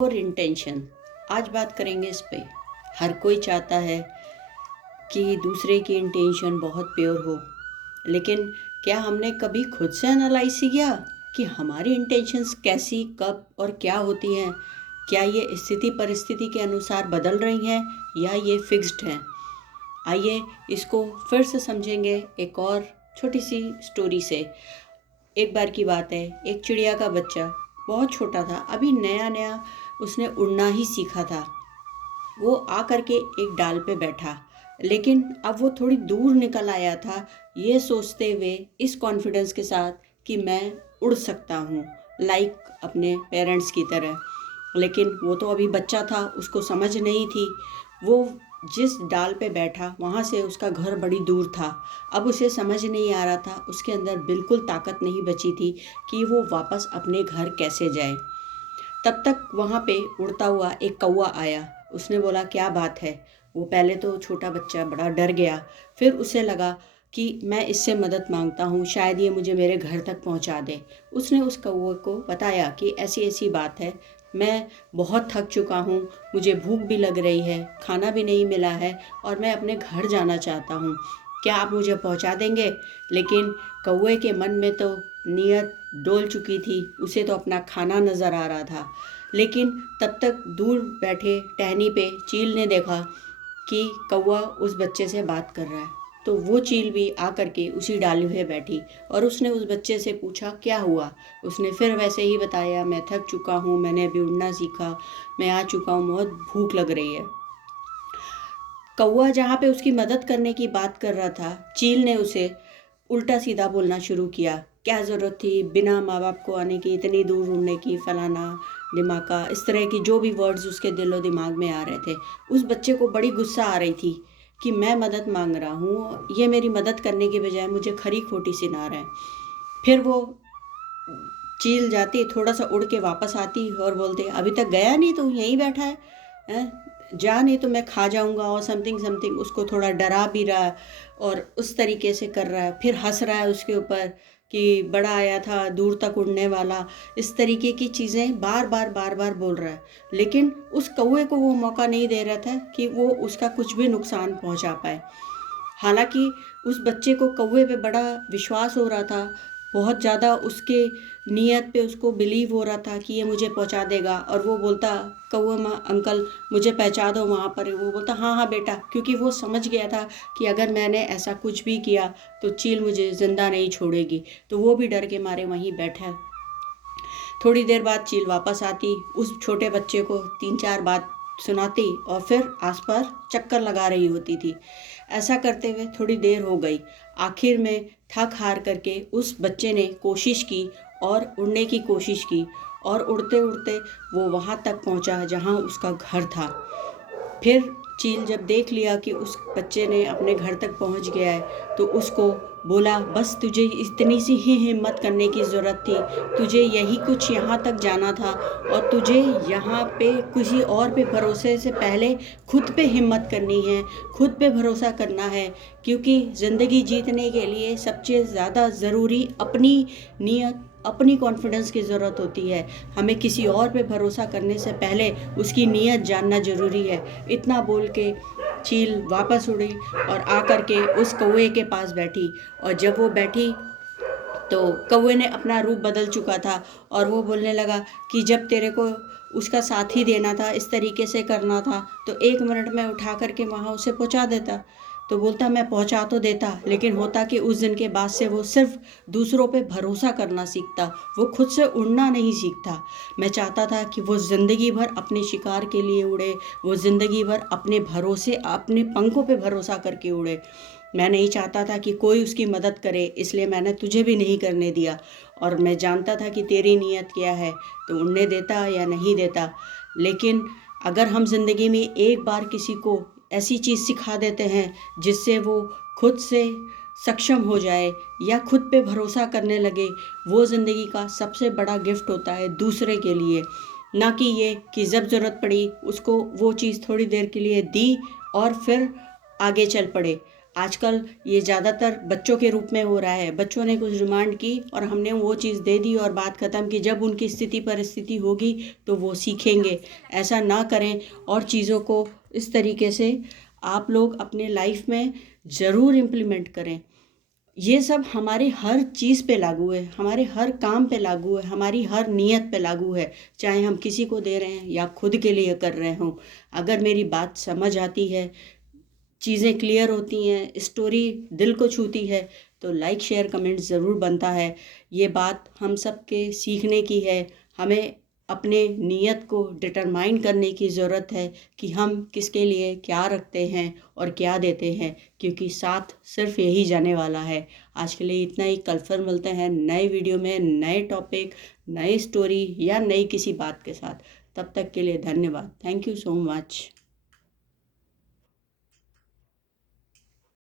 और इंटेंशन। आज बात करेंगे इस पे। हर कोई चाहता है कि दूसरे की इंटेंशन बहुत प्योर हो, लेकिन क्या हमने कभी खुद से एनालाइज किया कि हमारी इंटेंशंस कैसी, कब और क्या होती हैं? क्या ये स्थिति परिस्थिति के अनुसार बदल रही हैं या ये फिक्स्ड हैं? आइए इसको फिर से समझेंगे एक और छोटी सी स्टोरी से। एक बार की बात है, एक चिड़िया का बच्चा बहुत छोटा था, अभी नया नया उसने उड़ना ही सीखा था। वो आ करके एक डाल पे बैठा, लेकिन अब वो थोड़ी दूर निकल आया था, ये सोचते हुए, इस कॉन्फिडेंस के साथ कि मैं उड़ सकता हूँ लाइक अपने पेरेंट्स की तरह। लेकिन वो तो अभी बच्चा था, उसको समझ नहीं थी। वो जिस डाल पे बैठा वहाँ से उसका घर बड़ी दूर था। अब उसे समझ नहीं आ रहा था, उसके अंदर बिल्कुल ताकत नहीं बची थी कि वो वापस अपने घर कैसे जाए। तब तक वहाँ पे उड़ता हुआ एक कौवा आया। उसने बोला, क्या बात है? वो पहले तो छोटा बच्चा बड़ा डर गया, फिर उसे लगा कि मैं इससे मदद मांगता हूँ, शायद ये मुझे मेरे घर तक पहुँचा दे। उसने उस कौवे को बताया कि ऐसी ऐसी बात है, मैं बहुत थक चुका हूँ, मुझे भूख भी लग रही है, खाना भी नहीं मिला है और मैं अपने घर जाना चाहता हूँ, क्या आप मुझे पहुँचा देंगे? लेकिन कौवे के मन में तो नीयत डोल चुकी थी, उसे तो अपना खाना नज़र आ रहा था। लेकिन तब तक दूर बैठे टहनी पे चील ने देखा कि कौवा उस बच्चे से बात कर रहा है, तो वो चील भी आकर के उसी डाली पे बैठी और उसने उस बच्चे से पूछा, क्या हुआ? उसने फिर वैसे ही बताया, मैं थक चुका हूँ, मैंने अभी उड़ना सीखा, मैं आ चुका हूँ, बहुत भूख लग रही है। कौवा जहाँ पे उसकी मदद करने की बात कर रहा था, चील ने उसे उल्टा सीधा बोलना शुरू किया। क्या ज़रूरत थी बिना माँ बाप को आने की, इतनी दूर उड़ने की, फलाना ढिमाका, इस तरह की जो भी वर्ड्स उसके दिलो दिमाग में आ रहे थे। उस बच्चे को बड़ी गुस्सा आ रही थी कि मैं मदद मांग रहा हूँ, ये मेरी मदद करने के बजाय मुझे खरी खोटी सुना रहा है। फिर वो चील जाती, थोड़ा सा उड़ के वापस आती और बोलते, अभी तक गया नहीं, तो यहीं बैठा है, जा, नहीं तो मैं खा जाऊंगा, और समथिंग समथिंग उसको थोड़ा डरा भी रहा है और उस तरीके से कर रहा है। फिर हंस रहा है उसके ऊपर कि बड़ा आया था दूर तक उड़ने वाला, इस तरीके की चीज़ें बार बार बोल रहा है। लेकिन उस कौवे को वो मौका नहीं दे रहा था कि वो उसका कुछ भी नुकसान पहुंचा पाए। हालांकि उस बच्चे को कौवे पे बड़ा विश्वास हो रहा था, बहुत ज़्यादा उसके नीयत पे उसको बिलीव हो रहा था कि ये मुझे पहुंचा देगा। और वो बोलता, कौवा माँ अंकल मुझे पहुंचा दो वहाँ पर। वो बोलता, हाँ हाँ बेटा, क्योंकि वो समझ गया था कि अगर मैंने ऐसा कुछ भी किया तो चील मुझे ज़िंदा नहीं छोड़ेगी। तो वो भी डर के मारे वहीं बैठा। थोड़ी देर बाद चील वापस आती, उस छोटे बच्चे को तीन चार बात सुनाती और फिर आसपास चक्कर लगा रही होती थी। ऐसा करते हुए थोड़ी देर हो गई। आखिर में थक हार करके उस बच्चे ने कोशिश की और उड़ने की कोशिश की, और उड़ते उड़ते वो वहाँ तक पहुँचा जहाँ उसका घर था। फिर चील जब देख लिया कि उस बच्चे ने अपने घर तक पहुंच गया है, तो उसको बोला, बस तुझे इतनी सी ही हिम्मत करने की ज़रूरत थी, तुझे यही कुछ यहाँ तक जाना था, और तुझे यहाँ पे किसी और पे भरोसे से पहले खुद पे हिम्मत करनी है, खुद पे भरोसा करना है। क्योंकि ज़िंदगी जीतने के लिए सबसे ज़्यादा ज़रूरी अपनी नीयत, अपनी कॉन्फिडेंस की ज़रूरत होती है। हमें किसी और पे भरोसा करने से पहले उसकी नीयत जानना ज़रूरी है। इतना बोल के चील वापस उड़ी और आकर के उस कौवे के पास बैठी। और जब वो बैठी तो कौवे ने अपना रूप बदल चुका था और वो बोलने लगा कि जब तेरे को उसका साथ ही देना था, इस तरीके से करना था, तो 1 मिनट में उठा करके वहाँ उसे पहुँचा देता। तो बोलता, मैं पहुँचा तो देता, लेकिन होता कि उस दिन के बाद से वो सिर्फ दूसरों पे भरोसा करना सीखता, वो खुद से उड़ना नहीं सीखता। मैं चाहता था कि वो ज़िंदगी भर अपने शिकार के लिए उड़े, वो ज़िंदगी भर अपने भरोसे, अपने पंखों पे भरोसा करके उड़े। मैं नहीं चाहता था कि कोई उसकी मदद करे, इसलिए मैंने तुझे भी नहीं करने दिया। और मैं जानता था कि तेरी नीयत क्या है, तो उड़ने देता या नहीं देता। लेकिन अगर हम ज़िंदगी में एक बार किसी को ऐसी चीज़ सिखा देते हैं जिससे वो खुद से सक्षम हो जाए या खुद पे भरोसा करने लगे, वो ज़िंदगी का सबसे बड़ा गिफ्ट होता है दूसरे के लिए। ना कि ये कि जब ज़रूरत पड़ी उसको वो चीज़ थोड़ी देर के लिए दी और फिर आगे चल पड़े। आजकल ये ज़्यादातर बच्चों के रूप में हो रहा है। बच्चों ने कुछ डिमांड की और हमने वो चीज़ दे दी और बात ख़त्म की। जब उनकी स्थिति परिस्थिति होगी तो वो सीखेंगे। ऐसा ना करें और चीज़ों को इस तरीके से आप लोग अपने लाइफ में ज़रूर इम्प्लीमेंट करें। ये सब हमारी हर चीज़ पे लागू है, हमारे हर काम पे लागू है, हमारी हर नीयत पे लागू है। चाहे हम किसी को दे रहे हैं या खुद के लिए कर रहे हों। अगर मेरी बात समझ आती है, चीज़ें क्लियर होती हैं, स्टोरी दिल को छूती है, तो लाइक शेयर कमेंट ज़रूर बनता है। ये बात हम सब के सीखने की है। हमें अपने नीयत को डिटरमाइन करने की ज़रूरत है कि हम किसके लिए क्या रखते हैं और क्या देते हैं, क्योंकि साथ सिर्फ यही जाने वाला है। आज के लिए इतना ही। कल फिर मिलते हैं नए वीडियो में, नए टॉपिक, नई स्टोरी या नई किसी बात के साथ। तब तक के लिए धन्यवाद। Thank you so much.